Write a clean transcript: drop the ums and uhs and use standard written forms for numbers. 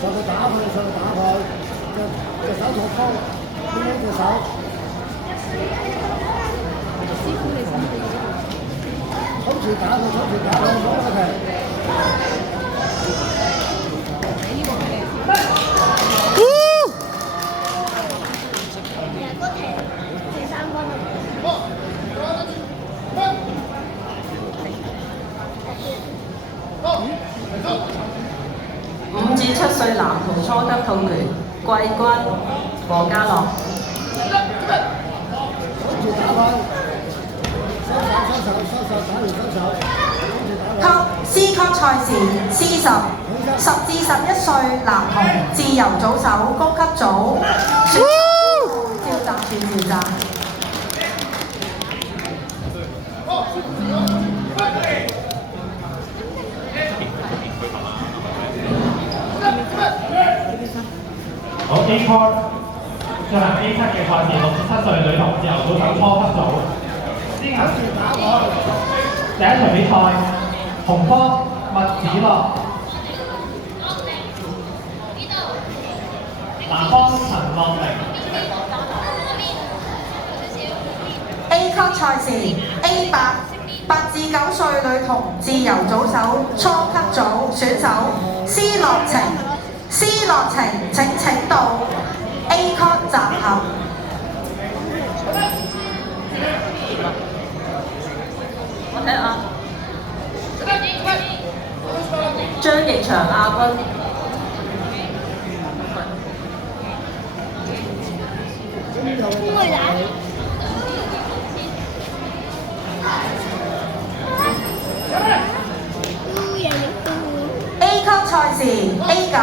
上去打佢，上去打佢，隻手托高，邊呢隻手？師傅你想點？衝住打佢，衝住打佢，攞佢皮。你呢個咩？5至7歲男童初級套拳季軍何家樂。Top C 級賽事 C10 10至11歲男童自由組手高級組選手召集處召集。好 A Court 進行 A 級嘅賽事，6至7歲女童自由組手初級組。先行第一場比賽，紅方麥子樂，藍方陳樂明。A 級賽事 A8 8至9歲女童自由組手初級組選手施樂晴請到 A 級集合。我睇下張奕翔亞軍。A 級賽事 A9